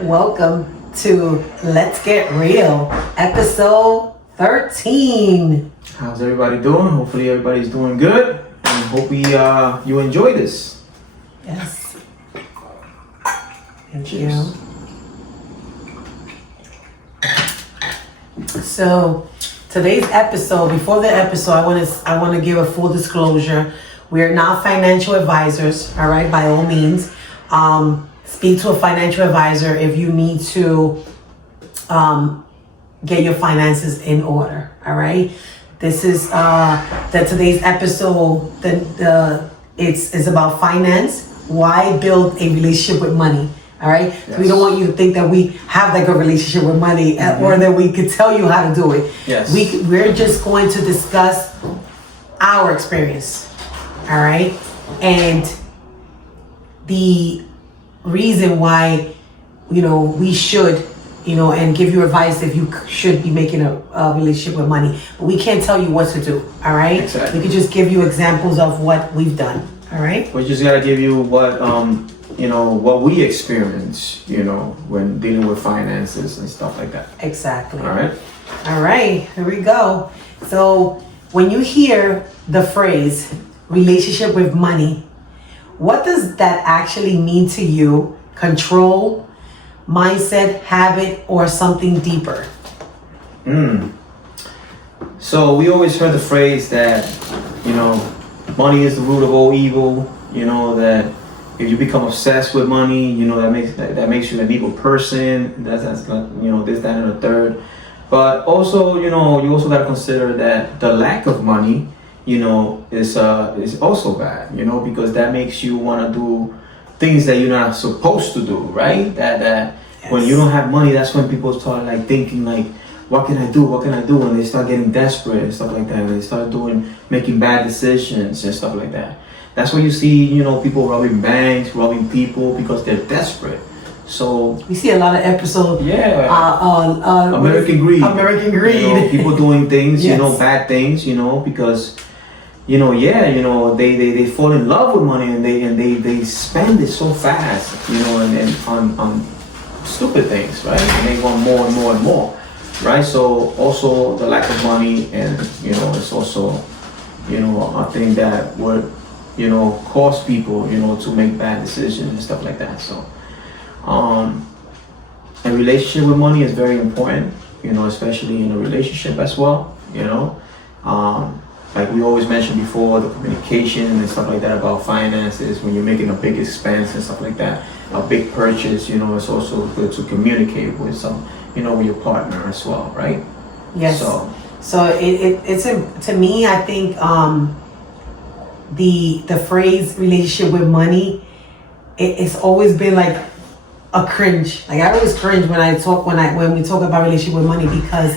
Welcome to Let's Get Real, episode 13. How's everybody doing? Hopefully everybody's doing good, and hope you enjoy this. Yes. Thank Cheers. you. So today's episode, before the episode, I want to give a full disclosure. We are not financial advisors, all right, by all means. Speak to a financial advisor if you need to get your finances in order, all right? This is today's episode, it's about finance, why build a relationship with money, all right? Yes. So we don't want you to think that we have like a relationship with money or that we could tell you how to do it. Yes. We're just going to discuss our experience, all right? And the reason why, we should, and give you advice if you should be making a relationship with money. But we can't tell you what to do, all right? Exactly. We could just give you examples of what we've done, all right? We just gotta give you what we experience, when dealing with finances and stuff like that. Exactly. All right. All right, here we go. So when you hear the phrase relationship with money, what does that actually mean to you? Control, mindset, habit, or something deeper? So we always heard the phrase that, money is the root of all evil. That if you become obsessed with money, that makes you an evil person. That's this, that, and the third. But also, you also got to consider that the lack of money, is also bad, because that makes you want to do things that you're not supposed to do, right? That Yes. When you don't have money, that's when people start like thinking like, what can I do? And they start getting desperate and stuff like that. And they start making bad decisions and stuff like that. That's when you see, people robbing banks, robbing people because they're desperate. So We see a lot of episodes. On American greed. American greed. People doing things, Yes. bad things, because they fall in love with money and they spend it so fast, and on stupid things, right? And they want more and more and more, right? So also the lack of money, and it's also a thing that would cause people to make bad decisions and stuff like that. So a relationship with money is very important, especially in a relationship as well, like we always mentioned before, the communication and stuff like that about finances. When you're making a big expense and stuff like that, a big purchase, it's also good to communicate with with your partner as well, right? Yes. So it's to me, I think the phrase relationship with money, it's always been like a cringe. Like I always cringe when we talk about relationship with money, because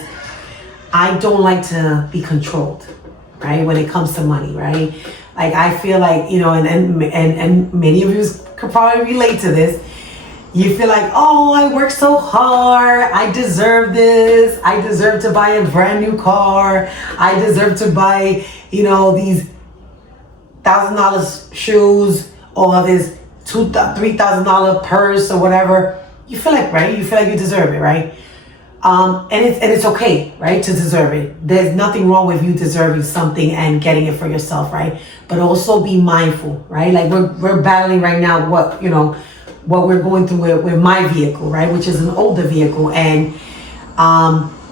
I don't like to be controlled, right? When it comes to money, right? Like I feel like, and many of you could probably relate to this. You feel like, oh, I worked so hard. I deserve this. I deserve to buy a brand new car. I deserve to buy, these $1,000 shoes or this $3,000 purse or whatever. You feel like, right? You feel like you deserve it, right? And it's okay, right, to deserve it. There's nothing wrong with you deserving something and getting it for yourself, right? But also be mindful, right? Like we're battling right now what we're going through with my vehicle, right, which is an older vehicle, and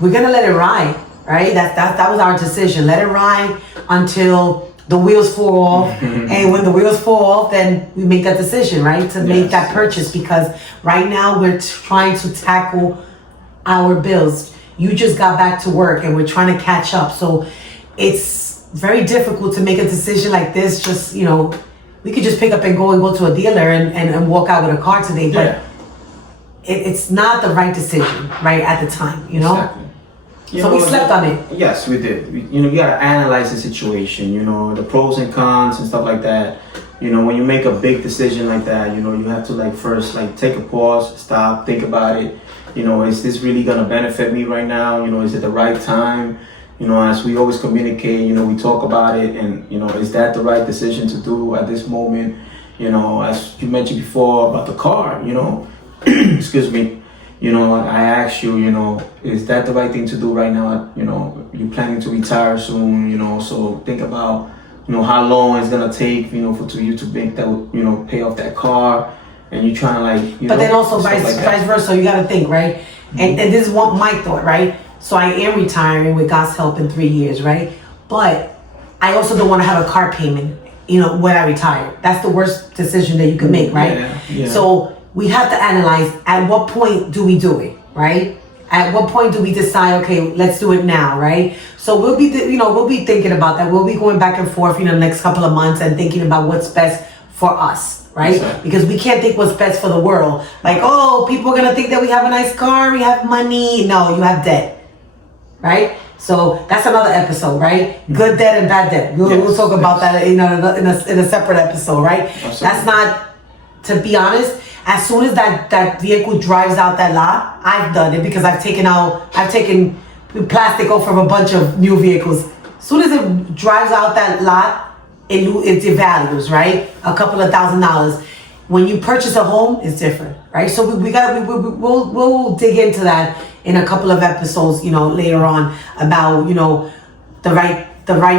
we're gonna let it ride, right? That was our decision. Let it ride until the wheels fall off, and when the wheels fall off, then we make that decision, right, to make that purchase. Because right now we're trying to tackle our bills. You just got back to work and we're trying to catch up. So it's very difficult to make a decision like this. Just, we could just pick up and go to a dealer and walk out with a car today, but it's not the right decision, right, at the time, Exactly. So we slept on it. Yes, we did. You gotta analyze the situation, the pros and cons and stuff like that. When you make a big decision like that, you have to first take a pause, stop, think about it. Is this really gonna benefit me right now? Is it the right time? As we always communicate, we talk about it, and is that the right decision to do at this moment? As you mentioned before about the car, excuse me, you know, I asked you, you know, is that the right thing to do right now? You know, you're planning to retire soon, you know, so think about, you know, how long it's gonna take, you know, for you to make that, you know, pay off that car, and you're trying to like, you but know, then also stuff like that. vice versa. You got to think, right? And this is what my thought, right? So I am retiring with God's help in 3 years, right? But I also don't want to have a car payment, you know, when I retire. That's the worst decision that you can make, right? Yeah. So we have to analyze at what point do we do it, right? At what point do we decide, okay, let's do it now, right? So we'll be thinking about that. We'll be going back and forth, you know, the next couple of months and thinking about what's best for us, right? Exactly. Because we can't think what's best for the world. Like, oh, people are gonna think that we have a nice car, we have money. No, you have debt, right? So that's another episode, right? Good debt and bad debt. We'll talk about that, you know, in a separate episode, right? Absolutely. That's not, to be honest. As soon as that vehicle drives out that lot, I've done it because I've taken plastic off from a bunch of new vehicles. As soon as it drives out that lot, it devalues, right? A couple of $1,000s. When you purchase a home, it's different, right? So we'll dig into that in a couple of episodes, you know, later on about, you know, the right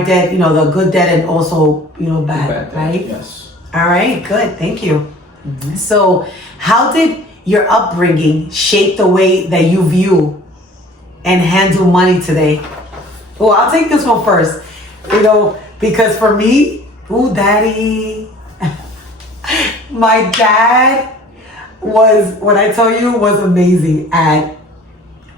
debt, you know, the good debt and also, you know, bad debt, right? Yes. All right, good, thank you. So, how did your upbringing shape the way that you view and handle money today? Well, I'll take this one first. You know, because for me, daddy, my dad was, when I tell you, was amazing at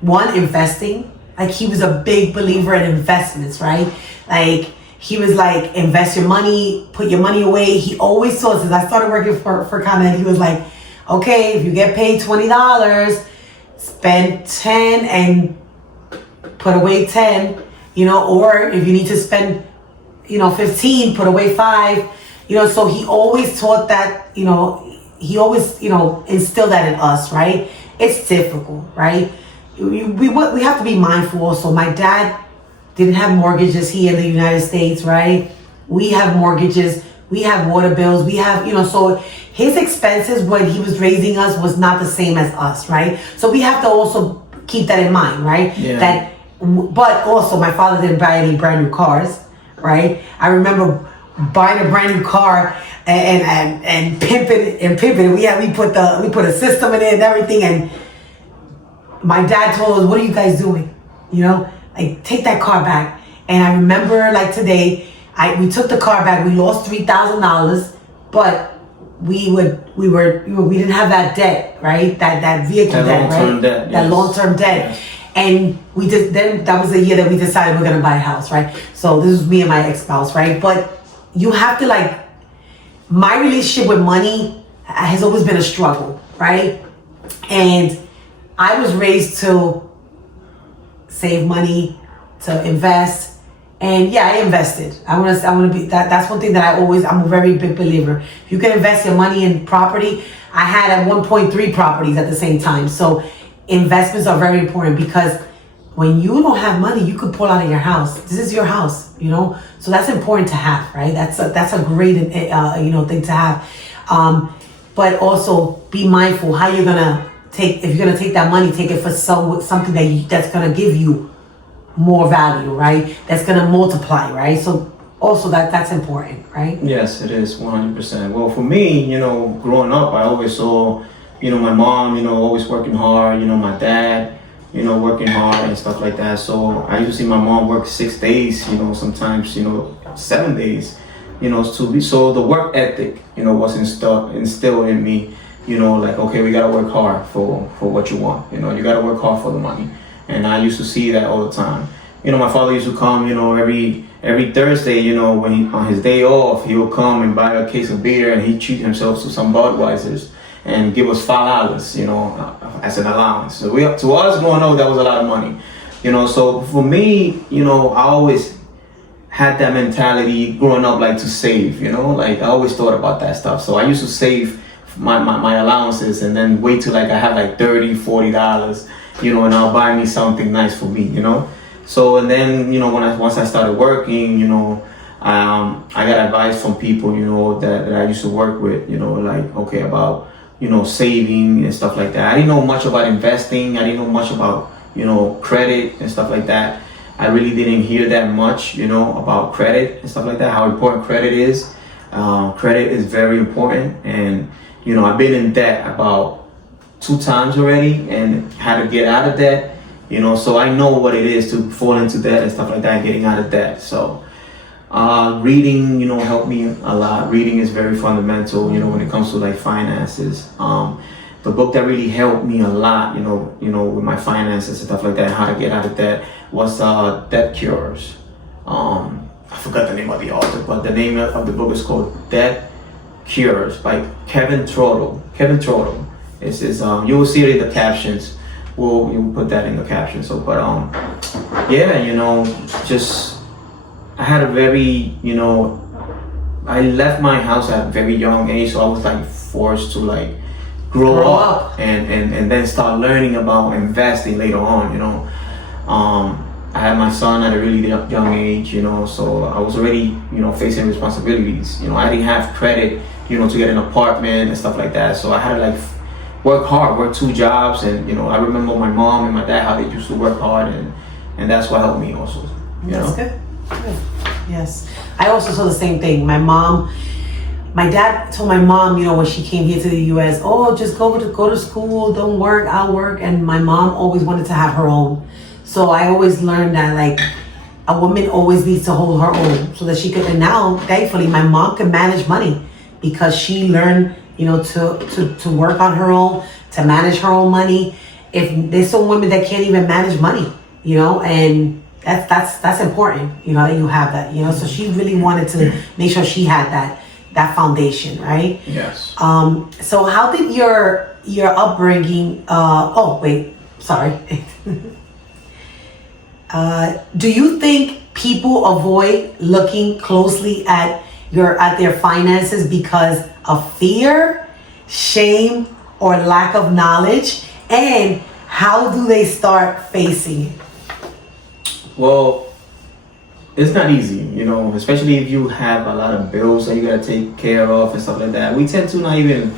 one, investing. Like, he was a big believer in investments, right? Like, he was like, invest your money, put your money away. He always told us, since I started working for ComEd, he was like, okay, if you get paid $20, spend 10 and put away 10, you know, or if you need to spend, you know, 15, put away 5, you know. So he always taught that, you know, he always, you know, instilled that in us, right? It's difficult, right? We have to be mindful also. My dad didn't have mortgages here in the United States, right? We have mortgages, we have water bills, we have, you know, so his expenses when he was raising us was not the same as us, right? So we have to also keep that in mind, right? Yeah. But also my father didn't buy any brand new cars, right? I remember buying a brand new car and pimping it. We put a system in it and everything, and my dad told us, what are you guys doing? You know, like, take that car back. And I remember, like, today, we took the car back. We lost $3,000, but we didn't have that debt, right? That vehicle debt, right? That long-term debt. Yes. And that was the year that we decided we're gonna buy a house, right? So this was me and my ex-spouse, right? But you have to, like, my relationship with money has always been a struggle, right? And I was raised to save money, to invest, and yeah, I invested. I want to be that. That's one thing that I'm a very big believer. If you can invest your money in property, I had at 1.3 properties at the same time. So investments are very important, because when you don't have money, you could pull out of your house. This is your house, you know. So that's important to have, right? That's a great thing to have. But also be mindful how you're gonna if you're gonna take that money, take it for something that's gonna give you more value, right? That's gonna multiply, right? So also that's important, right? Yes, it is 100%. Well, for me, you know, growing up, I always saw, you know, my mom, you know, always working hard. You know, my dad, you know, working hard and stuff like that. So I used to see my mom work 6 days, you know, sometimes, you know, 7 days, you know, so the work ethic, you know, was instilled in me. You know, like, okay, we gotta work hard for what you want. You know, you gotta work hard for the money. And I used to see that all the time. You know, my father used to come, you know, every Thursday, you know, on his day off, he would come and buy a case of beer, and he'd treat himself to some Budweisers and give us $5, you know, as an allowance. So to us growing up, that was a lot of money. You know, so for me, you know, I always had that mentality growing up, like, to save, you know, like, I always thought about that stuff. So I used to save my allowances and then wait till, like, I have like $30-$40, you know, and I'll buy me something nice for me, you know. So, and then, you know, once I started working, you know, I got advice from people, you know, that I used to work with, you know, like, okay, about, saving and stuff like that. I didn't know much about investing. I didn't know much about, credit and stuff like that. I really didn't hear that much, about credit and stuff like that, how important credit is. Credit is very important. And, I've been in debt about 2 times already and had to get out of debt, so I know what it is to fall into debt and stuff like that, getting out of debt. So, reading, helped me a lot. Reading is very fundamental, when it comes to like finances. The book that really helped me a lot, with my finances and stuff like that, how to get out of debt, was Debt Cures. I forgot the name of the author, but the name of the book is called Debt Cures by Kevin Trottle. Kevin Trottle. You will see it in the captions. You'll put that in the captions. So, but just I had a very, I left my house at a very young age, so I was like forced to like grow up and then start learning about investing later on. I had my son at a really young age, so I was already, facing responsibilities. I didn't have credit, to get an apartment and stuff like that. So I had to like work hard, work 2 jobs, and I remember my mom and my dad how they used to work hard, and that's what helped me also. That's good. Yes, I also saw the same thing. My dad told my mom, when she came here to the U.S., oh, just go to school, don't work, I'll work. And my mom always wanted to have her own. So I always learned that like a woman always needs to hold her own so that she could. And now, thankfully, my mom can manage money because she learned, to work on her own, to manage her own money. If there's some women that can't even manage money, and that's important, that you have that, So she really wanted to make sure she had that foundation, right? Yes. So how did your upbringing? Do you think people avoid looking closely at their finances because of fear, shame, or lack of knowledge? And how do they start facing it? Well, it's not easy, especially if you have a lot of bills that you gotta take care of and stuff like that. We tend to not even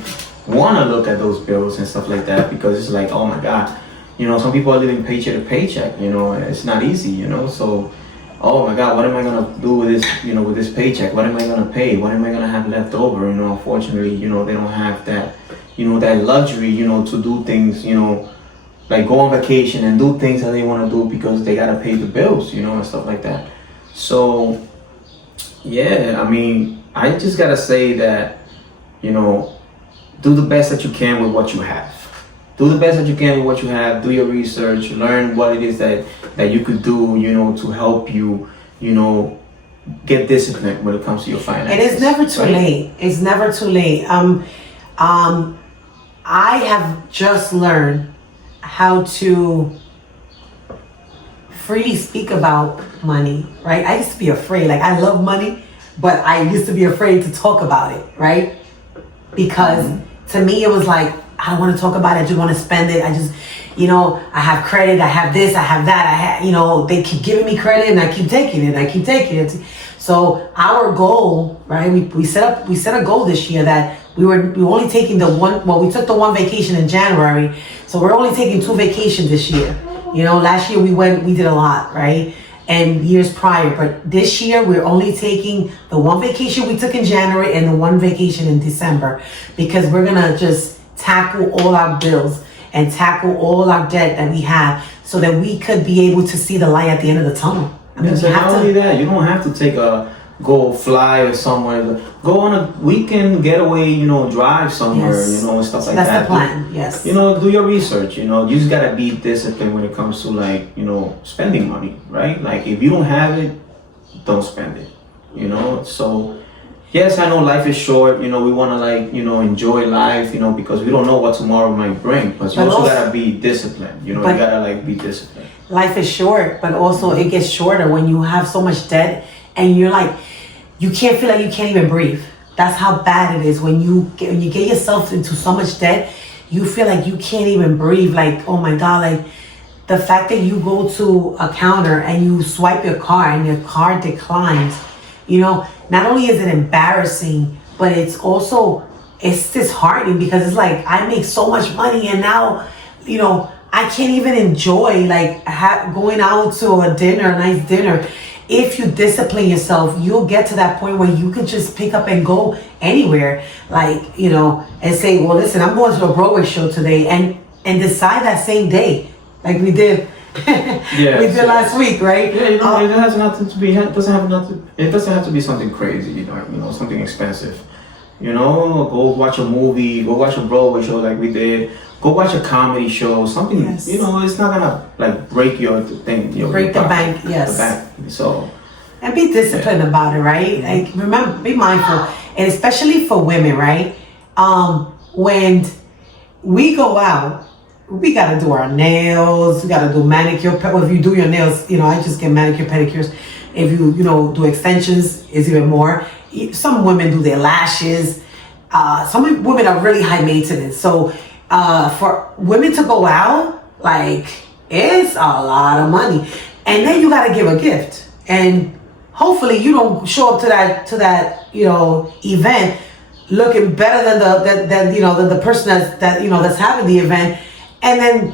want to look at those bills and stuff like that because it's like, oh my God, some people are living paycheck to paycheck, and it's not easy, so, oh my God, what am I gonna do with this, with this paycheck? What am I gonna pay? What am I gonna have left over? Unfortunately, they don't have that, that luxury, to do things, like go on vacation and do things that they want to do because they gotta pay the bills, and stuff like that. So, yeah, I mean, I just gotta say that, do the best that you can with what you have. Do the best that you can with what you have. Do your research. Learn what it is that you could do, to help you, get disciplined when it comes to your finances. And it's never too late. It's never too late. I have just learned how to freely speak about money, right? I used to be afraid. Like, I love money, but I used to be afraid to talk about it, right? Because to me, it was like, I don't want to talk about it. I just want to spend it. I just, I have credit. I have this. I have that. They keep giving me credit and I keep taking it. So our goal, right? We set a goal this year that we were only taking we took the 1 vacation in January. So we're only taking 2 vacations this year. Last year we did a lot, right? And years prior, but this year we're only taking the 1 vacation we took in January and the 1 vacation in December, because we're gonna just tackle all our bills and tackle all our debt that we have so that we could be able to see the light at the end of the tunnel. I mean, so not only that, you don't have to go fly or somewhere. Go on a weekend getaway, drive somewhere, yes. And stuff like That's that. the plan, yes. Do your research, you just gotta be disciplined when it comes to spending money, right? Like, if you don't have it, don't spend it, So, yes, I know life is short, we wanna enjoy life, because we don't know what tomorrow might bring, but you also gotta be disciplined, you gotta be disciplined. Life is short, but also it gets shorter when you have so much debt and you're like, you can't feel like you can't even breathe. That's how bad it is when you get yourself into so much debt. You feel like you can't even breathe. Like, oh my God, like the fact that you go to a counter and you swipe your card and your card declines. Not only is it embarrassing, but it's also it's disheartening because it's like I make so much money and now, I can't even enjoy like going out to a nice dinner. If you discipline yourself, you'll get to that point where you can just pick up and go anywhere, like, and say, well, listen, I'm going to a Broadway show today, and decide that same day, like we did. Last week, right? Yeah, it has nothing to be. It doesn't have to be something crazy, something expensive. Go watch a movie, go watch a Broadway show like we did. Go watch a comedy show, something. Yes. It's not gonna like break your thing. Break the bank, yes. The bank. So. And be disciplined about it, right? Like, remember, be mindful, and especially for women, right? When we go out, we gotta do our nails. We gotta do manicure. Well, if you do your nails, I just get manicure, pedicures. If you, do extensions, it's even more. Some women do their lashes. Some women are really high maintenance. So, for women to go out, like, it's a lot of money, and then you gotta give a gift, and hopefully you don't show up to that event looking better than the person that's having the event, and then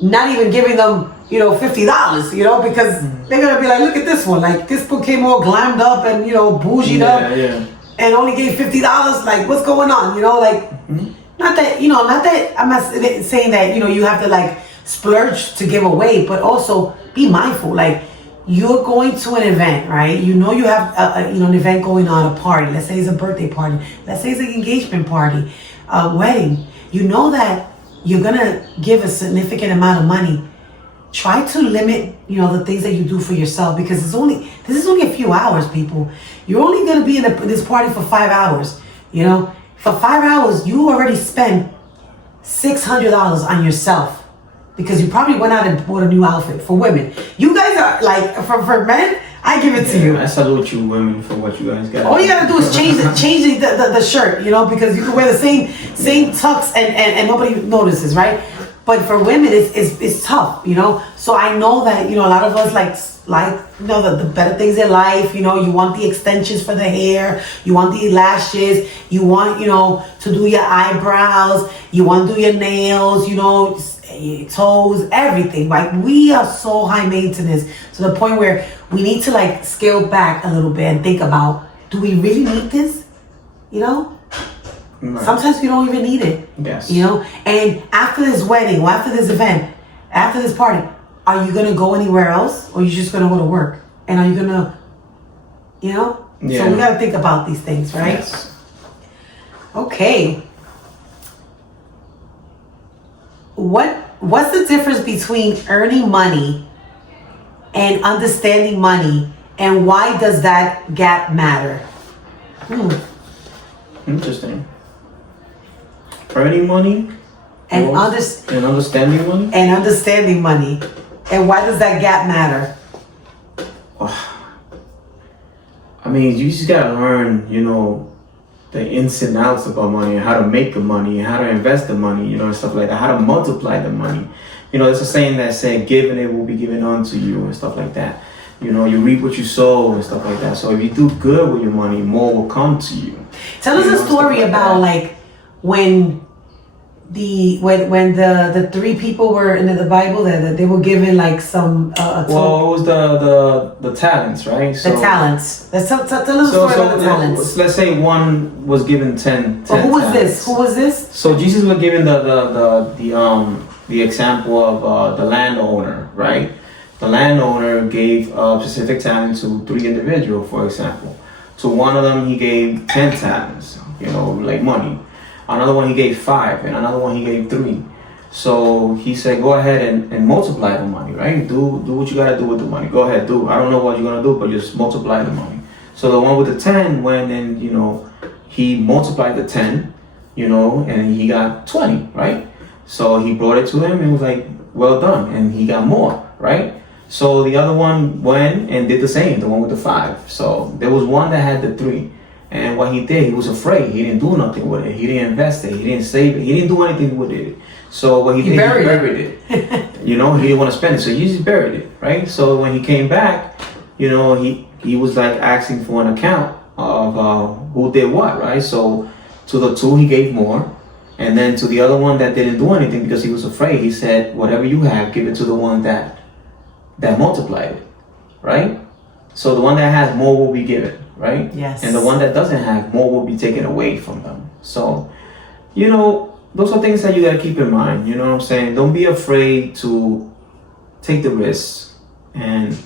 not even giving them $50, because they're gonna be like, look at this one, like this one came all glammed up and bougied up, and only gave $50. Like, what's going on? Not that I'm not saying that you have to like splurge to give away, but also be mindful. Like, you're going to an event, right? You have an event going on, a party. Let's say it's a birthday party. Let's say it's an engagement party, a wedding. You know that you're gonna give a significant amount of money. Try to limit, the things that you do for yourself, because this is only a few hours, people. You're only gonna be in this party for 5 hours. For 5 hours, you already spent $600 on yourself. Because you probably went out and bought a new outfit. For women, you guys are like, for men, I give it to you. I salute you, women, for what you guys got. All you gotta do is change the shirt, because you can wear the same tux and nobody notices, right? But for women, it's tough, So I know that a lot of us like the better things in life. You want the extensions for the hair, you want the lashes, you want to do your eyebrows, you want to do your nails, your toes, everything. Like, we are so high maintenance to the point where we need to like scale back a little bit and think about, do we really need this? Right. Sometimes we don't even need it. Yes. And after this wedding or after this event, after this party, are you gonna go anywhere else, or are you just gonna go to work? And are you gonna, Yeah. So we gotta think about these things, right? Yes. Okay. What's the difference between earning money and understanding money, and why does that gap matter? Interesting. Earning money and understanding money. And understanding money, and why does that gap matter? I mean, you just gotta learn, the ins and outs about money, and how to make the money, and how to invest the money, and stuff like that, how to multiply the money. There's a saying that said, given it will be given unto you, and stuff like that. You reap what you sow and stuff like that. So if you do good with your money, more will come to you. Tell us a story about like when the three people were in the Bible that they were given like some. Well, it was the talents, right? So, the talents. Let's tell us a story about the talents. Let's say one was given 10. Well, who was this? Who was this? So Jesus was given the example of the landowner, right? The landowner gave a specific talent to 3 individuals, for example. To one of them, he gave 10 talents, like money. Another one he gave 5, and another one he gave 3. So he said, go ahead and multiply the money, right? Do what you gotta do with the money. Go ahead, do. I don't know what you're gonna do, but just multiply the money. So the one with the 10 went and, he multiplied the 10, and he got 20, right? So he brought it to him and was like, well done. And he got more, right? So the other one went and did the same, the one with the 5. So there was one that had the 3. And what he did, he was afraid. He didn't do nothing with it. He didn't invest it. He didn't save it. He didn't do anything with it. So what he did, he buried it. He didn't want to spend it. So he just buried it, right? So when he came back, he was like asking for an account of who did what, right? So To the two, he gave more. And then to the other one that didn't do anything because he was afraid, he said, whatever you have, give it to the one that multiplied it, right? So the one that has more will be given, right? Yes. And the one that doesn't have more will be taken away from them. So, you know, those are things that you gotta keep in mind. You know what I'm saying? Don't be afraid to take the risks and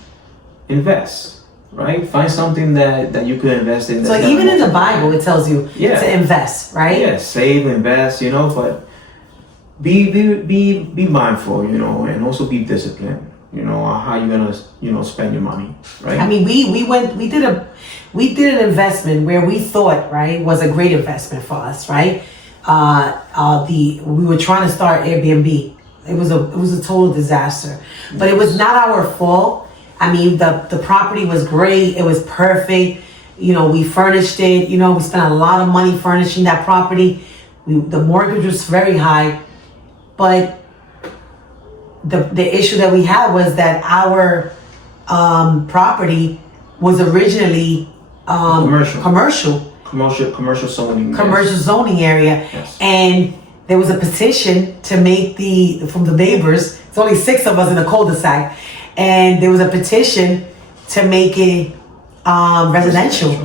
invest, right? Find something that you could invest in. So even in the Bible, it tells you to invest, right? Yeah, save, invest, you know, but be mindful, you know, and also be disciplined. You know, how you're gonna, you know, spend your money, right? I mean, we did an investment where we thought, right, was a great investment for us, right? We were trying to start Airbnb. It was a total disaster, but it was not our fault. I mean, the property was great. It was perfect. You know, we furnished it. You know, we spent a lot of money furnishing that property. The mortgage was very high, but the issue that we had was that our property was originally commercial zoning area. Yes. And there was a petition to make from the neighbors. It's only 6 of us in the cul-de-sac, and there was a petition to make it residential,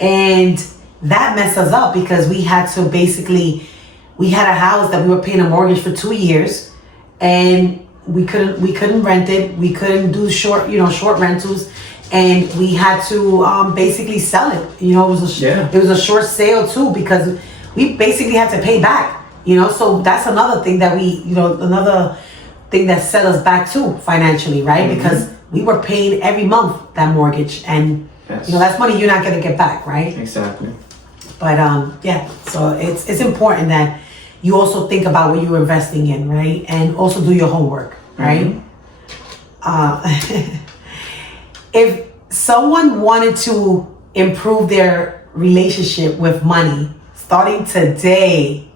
and that messed us up because we had a house that we were paying a mortgage for 2 years, and we couldn't rent it. We couldn't do short rentals, and we had to basically sell it. You know, it was a short sale too because we basically had to pay back. You know, so that's another thing that another thing that set us back too financially, right? Mm-hmm. Because we were paying every month that mortgage, and you know that's money you're not gonna get back, right? Exactly. But so it's important that you also think about what you're investing in, right? And also do your homework, right? Mm-hmm. If someone wanted to improve their relationship with money starting today,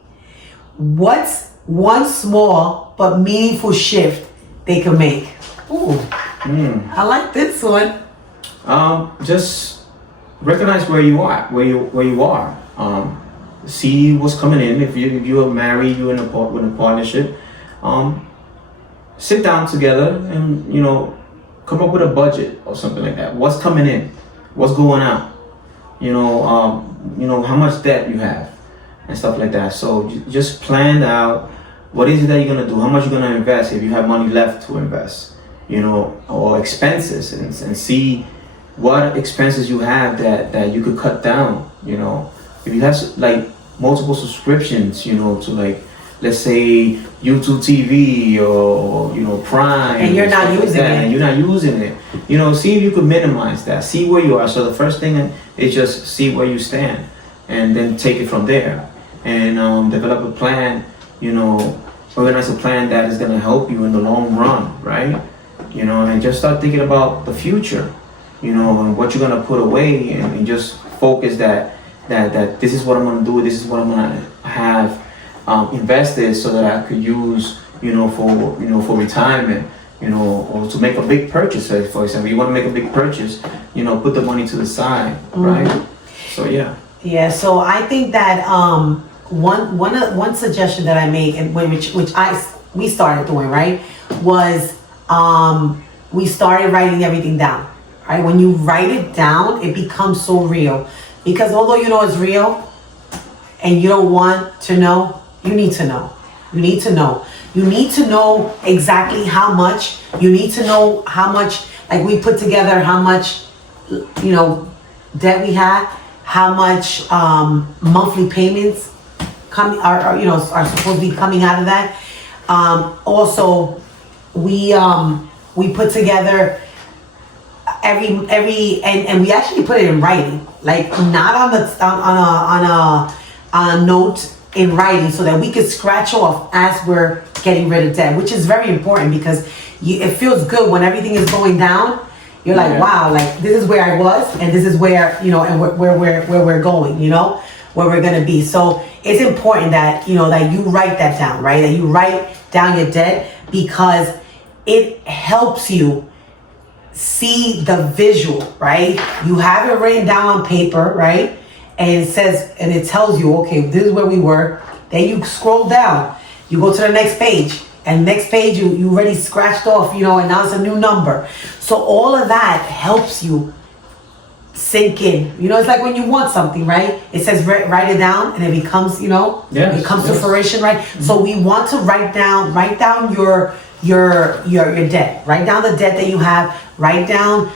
what's one small but meaningful shift they can make? Ooh, I like this one. Just recognize where you are. See what's coming in. If you are married, you're in a partnership. Sit down together and, you know, come up with a budget or something like that. What's coming in? What's going out? You know, how much debt you have and stuff like that. So just plan out what is it that you're gonna do, how much you're gonna invest if you have money left to invest, you know, or expenses, and see what expenses you have that you could cut down. You know, if you have like multiple subscriptions, you know, to like, let's say YouTube TV or, you know, Prime, and you're not using it, and you're not using it, you know, see if you could minimize that, see where you are. So the first thing is just see where you stand, and then take it from there, and develop a plan, you know, organize a plan that is going to help you in the long run, right? You know, and just start thinking about the future, you know, and what you're going to put away, and just focus that this is what I'm going to do, this is what I'm going to have invested so that I could use, you know, for retirement, you know, or to make a big purchase. For example, you want to make a big purchase, you know, put the money to the side, right? So yeah, so I think that one suggestion that I make, and which we started doing, right, was we started writing everything down, right? When you write it down, it becomes so real, because although you know it's real and you don't want to know, you need to know. You need to know. You need to know exactly how much. You need to know how much, like we put together how much, you know, debt we had, how much monthly payments are supposed to be coming out of that. Also, we put together every and we actually put it in writing, like not on a note, in writing, so that we could scratch off as we're getting rid of debt, which is very important, because it feels good when everything is going down. You're like, wow, like this is where I was, and this is where, you know, and where we're going, you know, where we're gonna be. So it's important that, you know, that you write that down, right? That you write down your debt, because it helps you see the visual, right? You have it written down on paper, right? and it says, and it tells you, okay, this is where we were. Then you scroll down, you go to the next page, and next page you already scratched off, and now it's a new number. So all of that helps you sink in. It's like when you want something, right? It says write it down, and it becomes, Yes, it comes to yes. fruition, right? So we want to write down your debt. Write down the debt that you have. Write down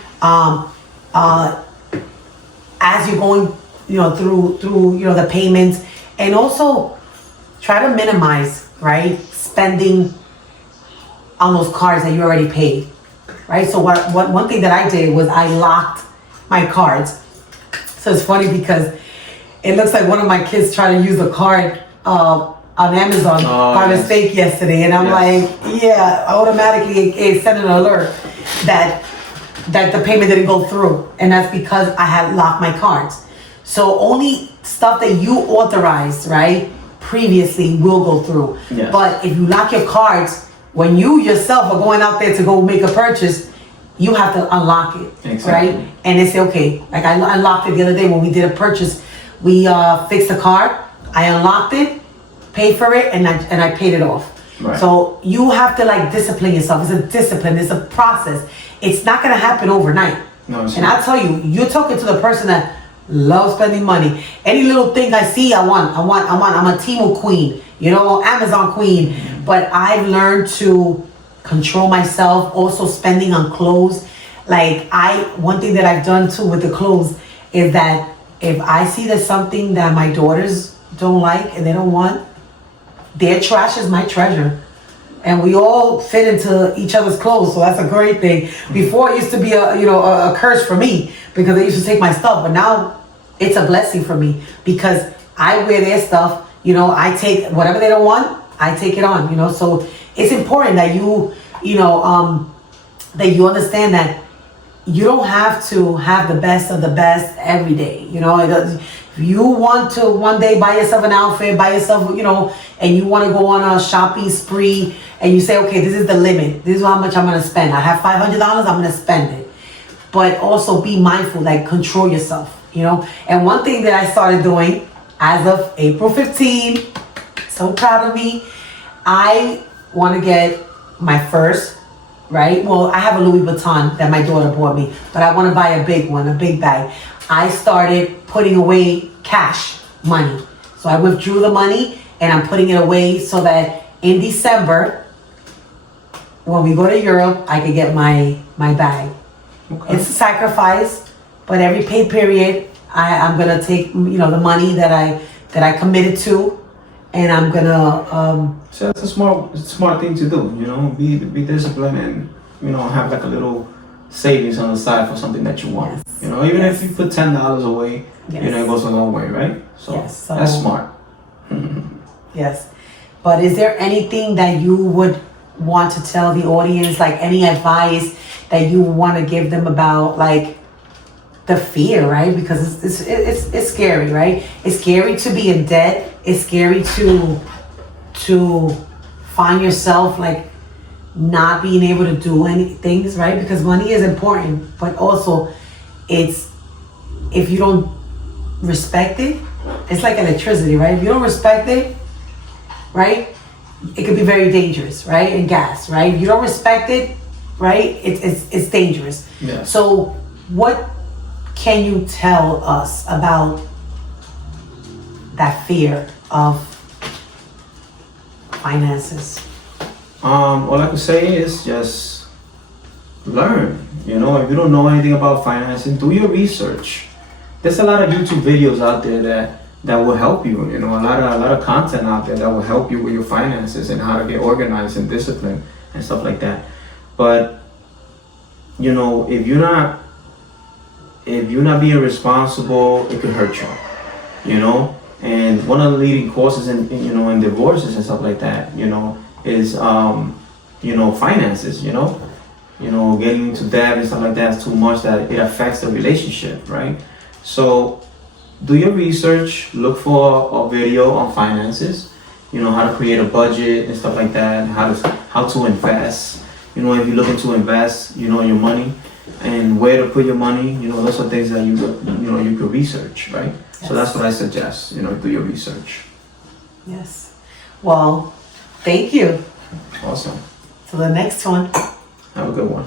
as you're going, through the payments, and also try to minimize, right, spending on those cards that you already paid, right? So one thing that I did was I locked my cards. So it's funny because it looks like one of my kids tried to use a card on Amazon by yes. mistake yesterday, and I'm Yes. like, yeah, automatically it sent an alert that the payment didn't go through, and that's because I had locked my cards. So only stuff that you authorized, right, previously will go through. Yes. But if you lock your cards, when you yourself are going out there to go make a purchase, you have to unlock it, Exactly. right? And they say, okay, like I unlocked it the other day when we did a purchase. We fixed the card, I unlocked it, paid for it, and I paid it off. Right. So you have to discipline yourself. It's a discipline, it's a process. It's not gonna happen overnight. No, it's And not. I tell you, you're talking to the person that loves spending money. Any little thing I see, I want. I'm a Temu queen, Amazon queen. But I've learned to control myself. Also spending on clothes. One thing that I've done too with the clothes is that if I see there's something that my daughters don't like and they don't want, their trash is my treasure. And we all fit into each other's clothes, so that's a great thing. Before it used to be a curse for me because they used to take my stuff, but now it's a blessing for me because I wear their stuff. I take whatever they don't want, I take it on. So it's important that that you understand that you don't have to have the best of the best every day. If you want to one day buy yourself an outfit, buy yourself, and you want to go on a shopping spree, and you say, okay, this is the limit. This is how much I'm going to spend. I have $500, I'm going to spend it. But also be mindful, control yourself, And one thing that I started doing as of April 15, so proud of me, I want to get my first, right? Well, I have a Louis Vuitton that my daughter bought me, but I want to buy a big one, a big bag. I started putting away cash money. So I withdrew the money and I'm putting it away so that in December, when we go to Europe, I can get my bag. Okay. It's a sacrifice, but every pay period, I'm gonna take the money that I committed to, and I'm gonna So that's a smart thing to do. Be disciplined and have a little savings on the side for something that you want. Yes. Even Yes. if you put $10 away, Yes. it goes a long way, right? So Yes, so- that's smart. yes. But is there anything that you would want to tell the audience, any advice that you want to give them about the fear, right? Because it's scary, right? It's scary to be in debt. It's scary to find yourself not being able to do any things, right? Because money is important, but also it's, if you don't respect it, it's like electricity, right? If you don't respect it, right, it could be very dangerous, right? And gas, right? If you don't respect it, right, it's dangerous. Yeah. So what can you tell us about that fear of finances? All I could say is just learn. If you don't know anything about financing, do your research. There's a lot of YouTube videos out there that will help you. A lot of content out there that will help you with your finances and how to get organized and disciplined and stuff like that. But if you're not being responsible, it could hurt you. And one of the leading causes in divorces and stuff like that, is finances. Getting into debt and stuff like that is too much that it affects the relationship, right? So do your research, look for a video on finances, how to create a budget and stuff like that, how to invest. If you're looking to invest, your money, and where to put your money. You know, those are things that you could research, right? So that's what I suggest. You know, do your research. Yes. Well, thank you. Awesome. Till the next one. Have a good one.